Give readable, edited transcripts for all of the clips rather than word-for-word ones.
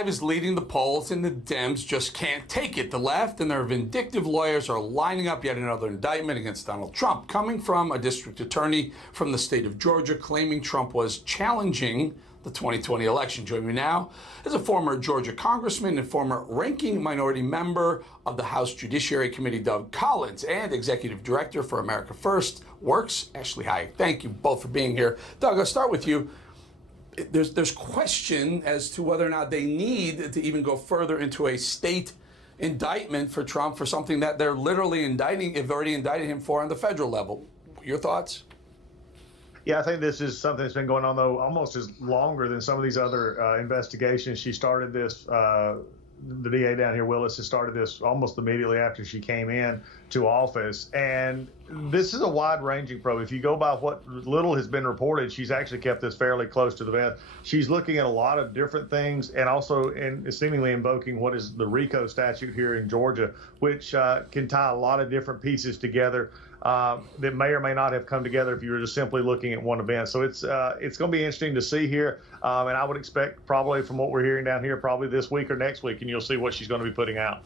Is leading the polls, and the Dems just can't take it. The left and their vindictive lawyers are lining up yet another indictment against Donald Trump, coming from a district attorney from the state of Georgia, claiming Trump was challenging the 2020 election. Joining me now is a former Georgia congressman and former ranking minority member of the House Judiciary Committee, Doug Collins, and executive director for America First Works, Ashley Hayek. Thank you both for being here. Doug, I'll start with you. There's question as to whether or not they need to even go further into a state indictment for Trump for something that they're literally indicting, have already indicted him for on the federal level. Your thoughts? Yeah, I think this is something that's been going on, though, almost as longer than some of these other investigations. She started this, the DA down here, Willis, has started this almost immediately after she came in to office. And this is a wide-ranging probe. If you go by what little has been reported, she's actually kept this fairly close to the vest. She's looking at a lot of different things, and also seemingly invoking what is the RICO statute here in Georgia, which can tie a lot of different pieces together that may or may not have come together if you were just simply looking at one event. So it's going to be interesting to see here, and I would expect probably from what we're hearing down here, probably this week or next week, and you'll see what she's going to be putting out.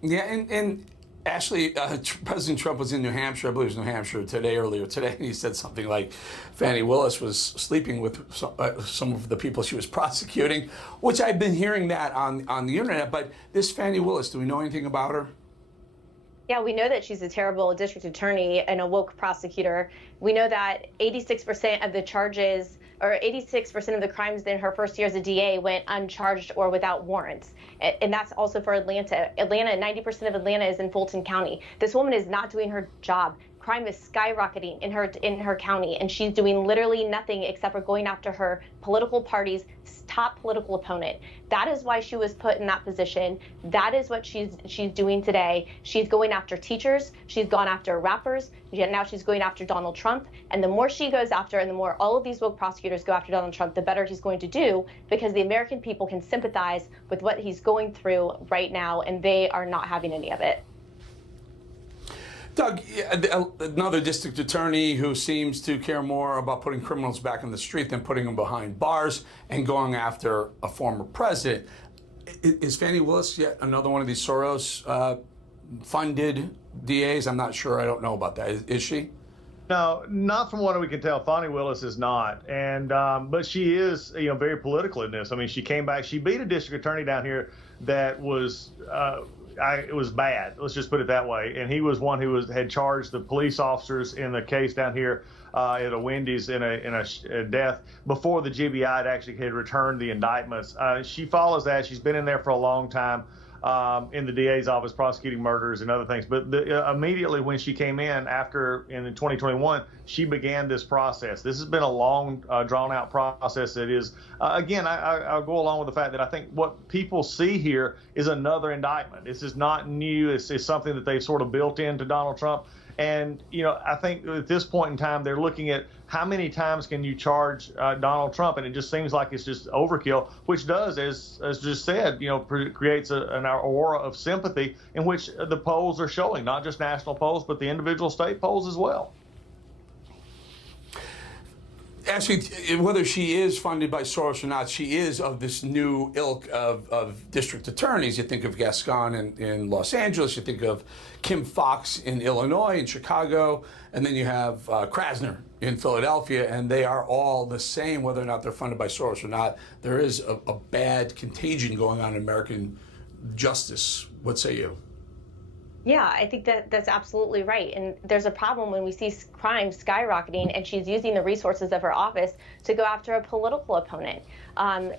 Yeah, and Ashley, President Trump was in New Hampshire, I believe it was New Hampshire earlier today, and he said something like Fani Willis was sleeping with some of the people she was prosecuting, which I've been hearing that on the internet. But this Fani Willis, do we know anything about her? Yeah, we know that she's a terrible district attorney and a woke prosecutor. We know that 86% of the charges, or 86% of the crimes in her first year as a DA went uncharged or without warrants. And that's also for Atlanta. 90% of Atlanta is in Fulton County. This woman is not doing her job. Crime is skyrocketing in her county, and she's doing literally nothing except for going after her political party's top political opponent. That is why she was put in that position. That is what she's doing today. She's going after teachers. She's gone after rappers. Now she's going after Donald Trump. And the more she goes after, and the more all of these woke prosecutors go after Donald Trump, the better he's going to do, because the American people can sympathize with what he's going through right now, and they are not having any of it. Doug, another district attorney who seems to care more about putting criminals back in the street than putting them behind bars and going after a former president. Is Fani Willis yet another one of these Soros-funded DAs? I'm not sure. I don't know about that. Is she? No, not from what we can tell. Fani Willis is not, and but she is, very political in this. I mean, she came back. She beat a district attorney down here that was. It was bad. Let's just put it that way. And he was one who had charged the police officers in the case down here at a Wendy's in a death before the GBI had returned the indictments. She follows that. She's been in there for a long time in the DA's office prosecuting murders and other things. But immediately when she came in in 2021, she began this process. This has been a long, drawn-out process that is, again, I'll go along with the fact that I think what people see here is another indictment. This is not new. It's something that they've sort of built into Donald Trump. And, I think at this point in time, they're looking at how many times can you charge Donald Trump? And it just seems like it's just overkill, which does, as just said, creates an aura of sympathy in which the polls are showing, not just national polls, but the individual state polls as well. Actually, whether she is funded by Soros or not, she is of this new ilk of district attorneys. You think of Gascon in Los Angeles, you think of Kim Foxx in Illinois, in Chicago, and then you have Krasner in Philadelphia, and they are all the same, whether or not they're funded by Soros or not. There is a bad contagion going on in American justice. What say you? Yeah, I think that's absolutely right. And there's a problem when we see crime skyrocketing and she's using the resources of her office to go after a political opponent. And,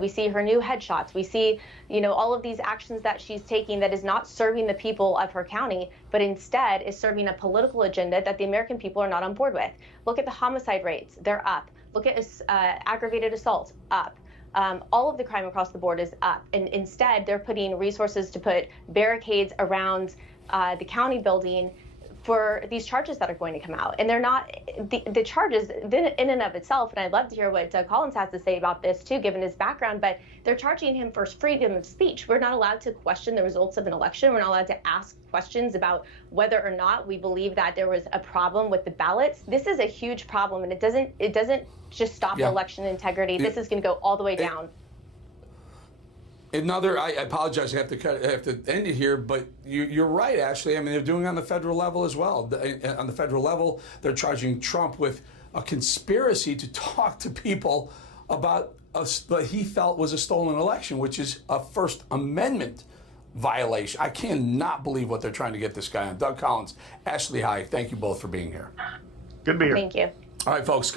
we see her new headshots. We see, all of these actions that she's taking that is not serving the people of her county, but instead is serving a political agenda that the American people are not on board with. Look at the homicide rates. They're up. Look at aggravated assault, up. All of the crime across the board is up, and instead they're putting resources to put barricades around the county building for these charges that are going to come out. And they're not, the charges in and of itself, and I'd love to hear what Doug Collins has to say about this too, given his background, but they're charging him for freedom of speech. We're not allowed to question the results of an election. We're not allowed to ask questions about whether or not we believe that there was a problem with the ballots. This is a huge problem, and it doesn't just stop election integrity. This is going to go all the way down. I apologize. I have to end it here, but you're right, Ashley. I mean, they're doing it on the federal level as well. On the federal level, they're charging Trump with a conspiracy to talk to people about what he felt was a stolen election, which is a First Amendment violation. I cannot believe what they're trying to get this guy on. Doug Collins, Ashley Hayek, thank you both for being here. Good to be here. Thank you. All right, folks.